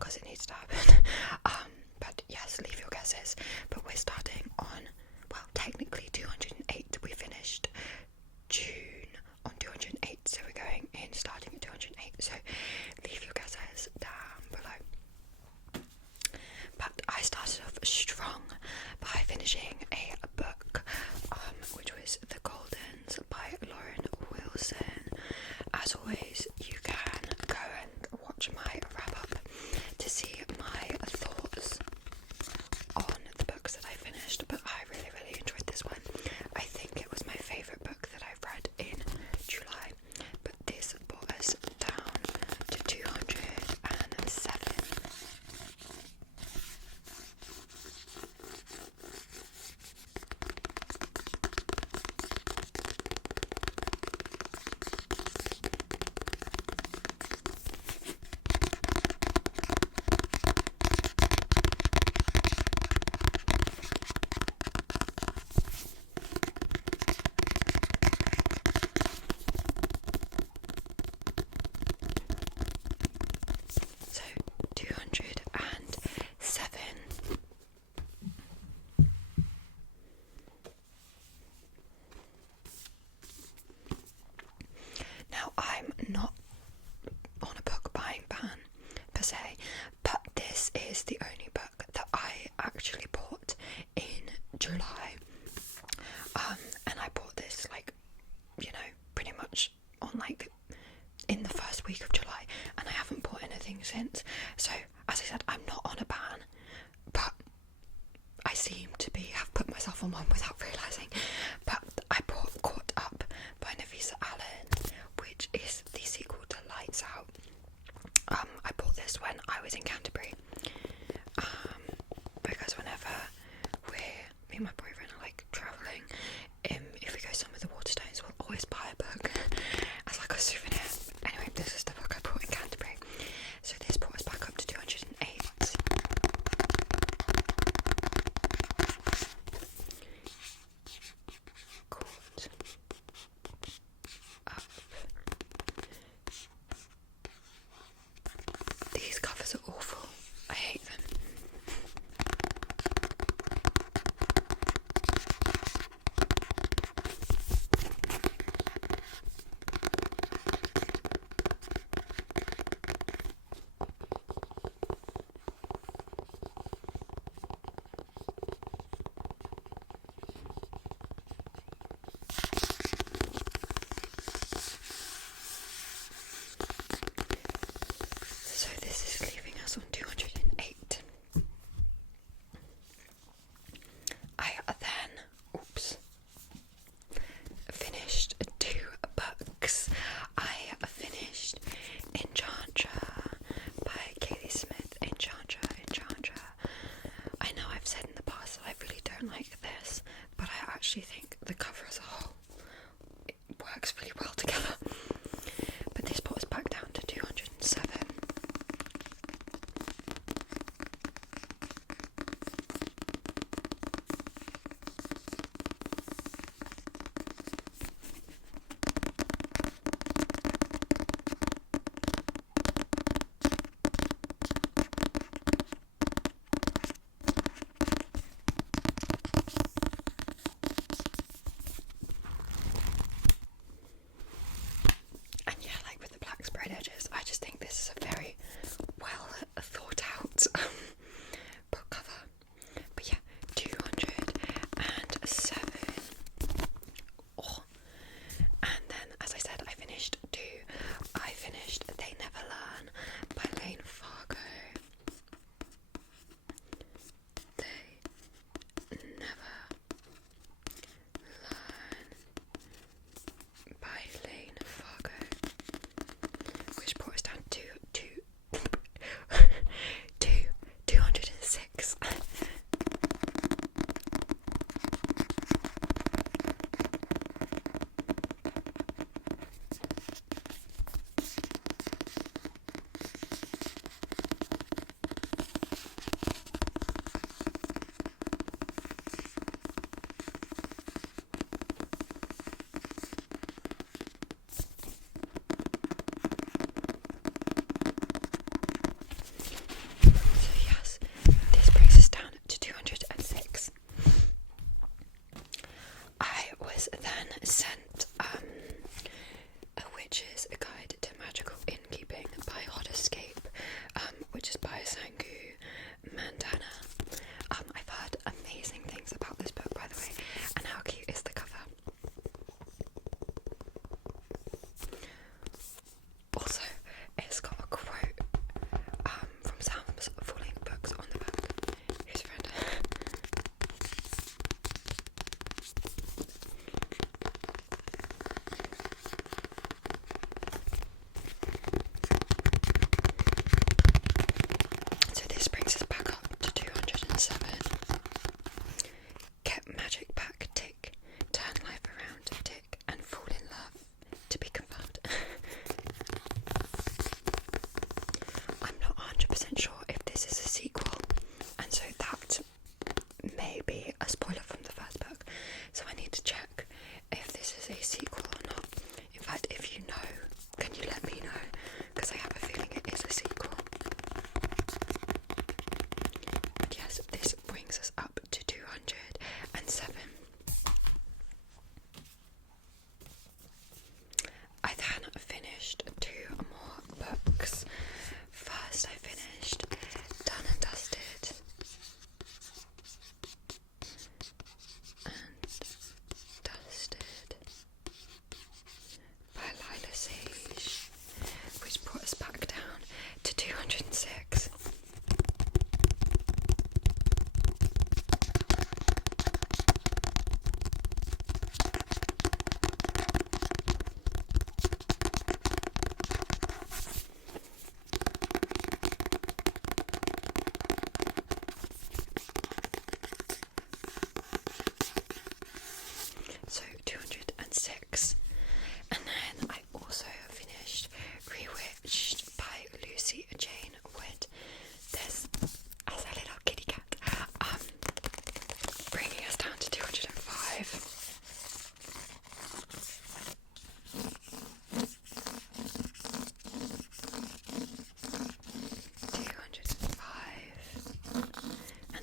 because it needs to happen. But yes, leave your guesses. But we're starting on, well, technically 208. We finished June on 208, so we're going in starting at 208. So leave your guesses down below. But I started off strong by finishing a book, which was The Goldens by Lauren Wilson. As always, you can go and watch my wrap-up to see my thoughts on the books that I finished, but I really, really enjoyed this one. I think it was my favourite book that I've read in July, but this brought us down to 207. So 207. Now, I'm not on a book buying ban per se, but this is the only book that I actually bought in July. And I bought this, like, you know, pretty much on, like, in the first week of July, and I haven't bought anything since. So, as I said, I'm not on a ban, but I seem to have put myself on one without realising. But I bought Caught Up by Nafisa Allen, which is the sequel to Lights Out. I bought this when I was in Canterbury, because whenever me and my boyfriend are like travelling, if we go somewhere with the Waterstones, we'll always buy a book as like a souvenir. Anyway, this is the book I bought in Canterbury. So this brought us back up to 208. Caught Up. These covers are awful. I hate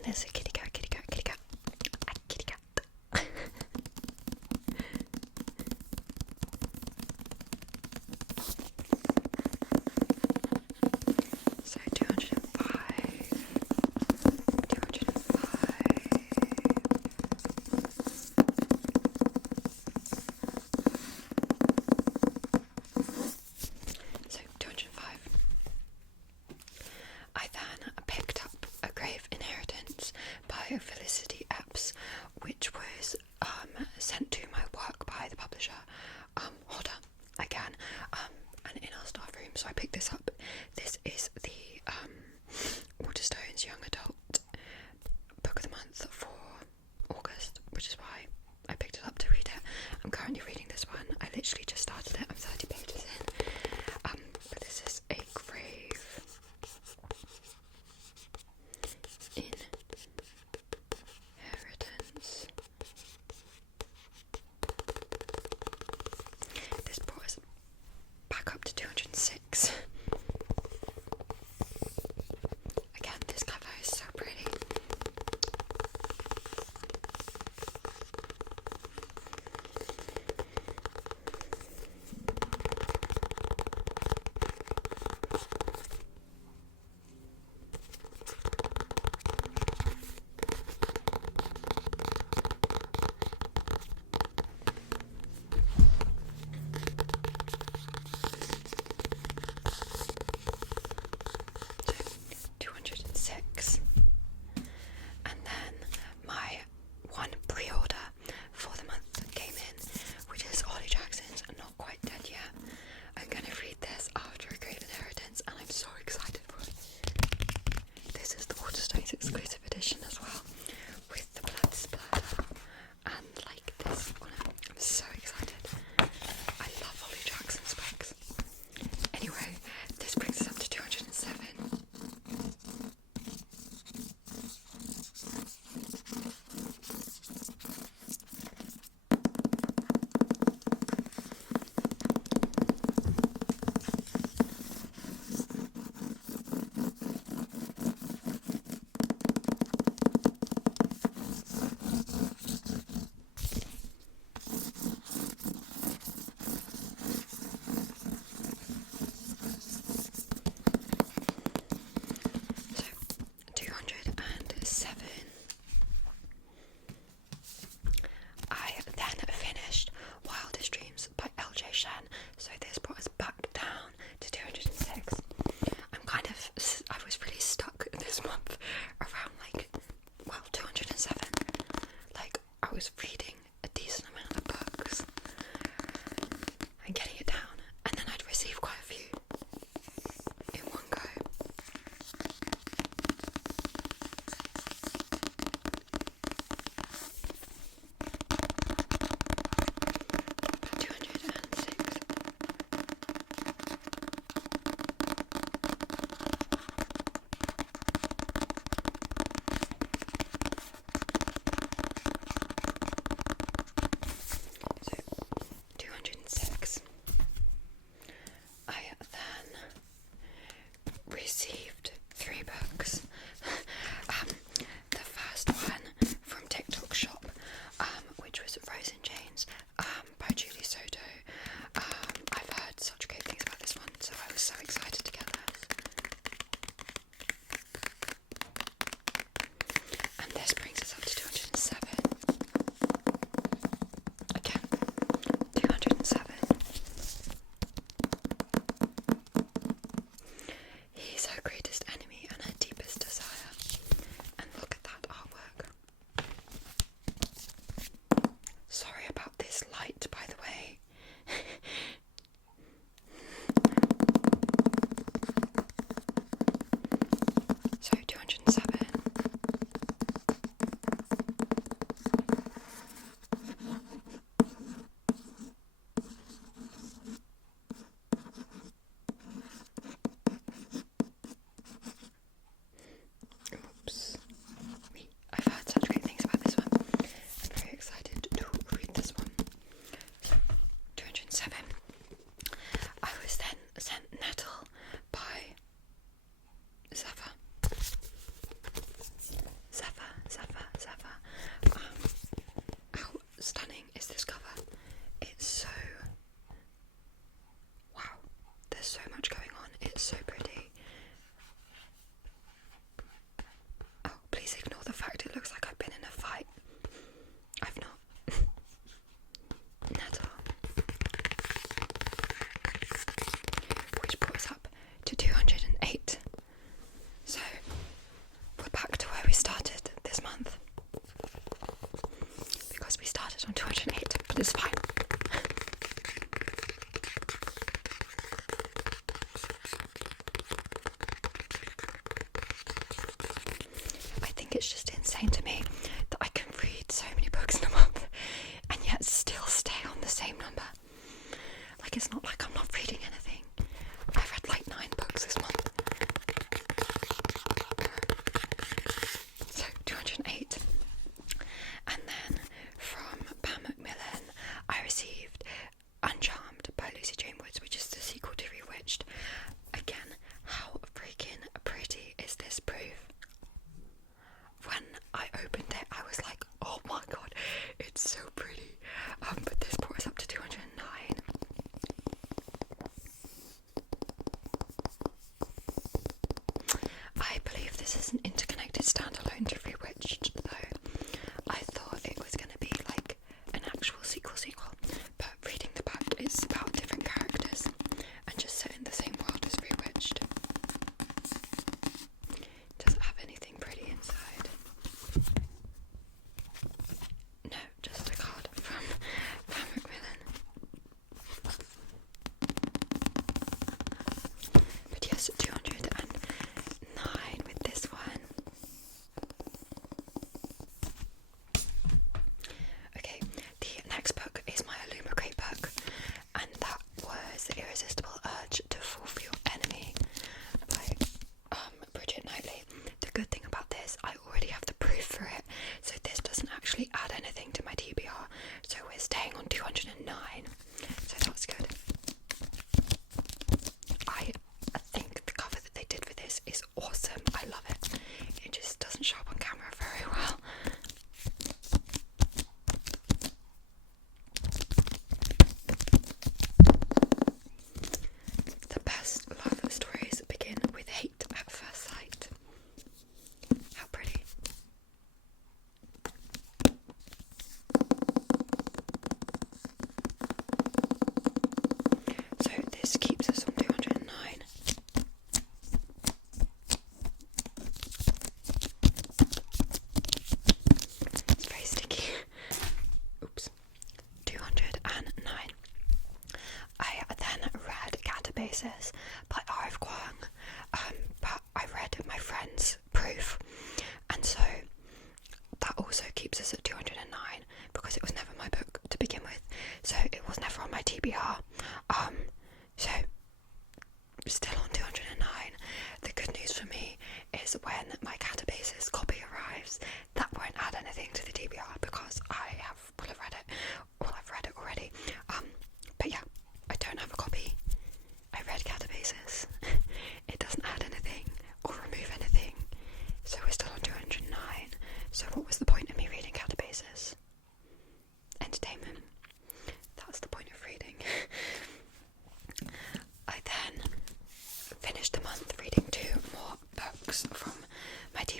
there's a kitty cat, kitty cat, kitty cat, a kitty cat. So 205, 205. So 205. I then picked up A Grave Inheritance by Felicity Epps, which was sent to my work by the publisher, Hodder, again, and in our staff room. So I picked this up. This is the Waterstones Young Adult Book of the Month for August, which is why I picked it up to read it. I'm currently reading this one. I literally just started it. I'm 30 pages in. But this is A Grave Inheritance. This brought us back up to 206. Again, this cover is so pretty. And then my one pre-order for the month came in, which is Holly Jackson's Not Quite Dead Yet. I'm going to read this after A Grave Inheritance, and I'm so excited for it. This is the Waterstones exclusive edition as well, with the blood splatter and like this on it. I'm so excited. I love Holly Jackson's books. Anyway, this brings us up to 207. I then finished Wildest Dreams by LJ Shen, so this brought us back down to 206. I was really stuck this month around 207. I was reading a decent amount of books and getting it down, and then I'd receive quite a few in one go. think it's just insane to me that I can read so many books in a month and yet still stay on the same number. Like, it's not like I'm not reading anything. I read like 9 books this month. So 208. And then from Pam Macmillan, I received Uncharmed by Lucy Jane Woods, which is the sequel to Rewitched. Again, how freaking pretty is this proof? When I opened it, I was like, oh my god, it's so pretty. But this brought us up to 209. I believe this is an interconnected standalone to Rewitched, though. I thought it was going to be like an actual sequel, but reading the back, it's about different characters and just set in the same world as Rewitched. Doesn't have anything pretty inside. No, just a card from Pam Macmillan. But yes, 209 with this one. Okay, the next book is my Illuma Crate book, and that was The Irresistible Urge to Fulfill Your Enemy by Bridget Knightley. The good thing about this, I already have the proof for it, so this doesn't actually add anything to my TBR, so we're staying on 209, so that's good. I think the cover that they did for this is awesome. I love it. It just doesn't show up on camera very well. The best love stories begin with hate at first sight. How pretty. So this keeps us on 209. It's very sticky. Oops. 209. I then read Catabases by R.F. Kuang, but I read my friend's proof, and so that also keeps us at 209 because it was never my book to begin with, so it was never on my TBR. So still on 209. The good news for me is when my Catabases copy arrives, that won't add anything to the TBR because will have read it, or I've read it already. But yeah, I don't have a copy. I read Catabases. It doesn't add anything or remove anything, so we're still on 209. So what was the point of me reading Catabases? Entertainment. That's the point of reading. I then finished the month reading 2 more books from my TBR.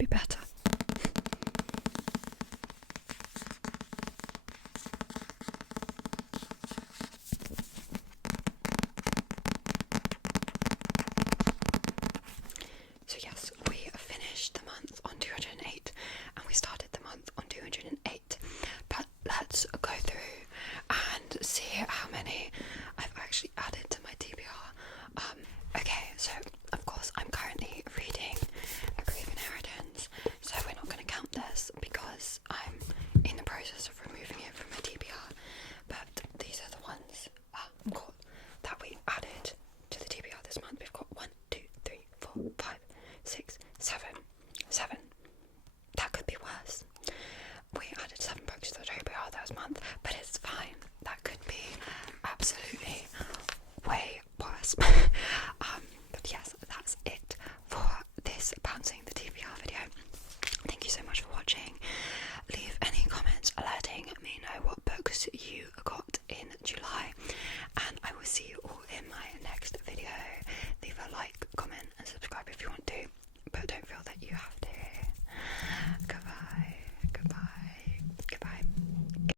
be better. So yes, we finished the month on 208 and we started the month on 208, but let's go through and see how many I've actually added to my TBR. Okay, so of course I'm currently reading A Grief Inheritance, so we're not going to count this because I'm in the process of removing it from my TBR, but these are the ones that we added to the TBR this month. We've got 1, 2, 3, 4, 5, 6, 7. That could be worse. We added 7 books to the TBR this month, but it's fine. That could be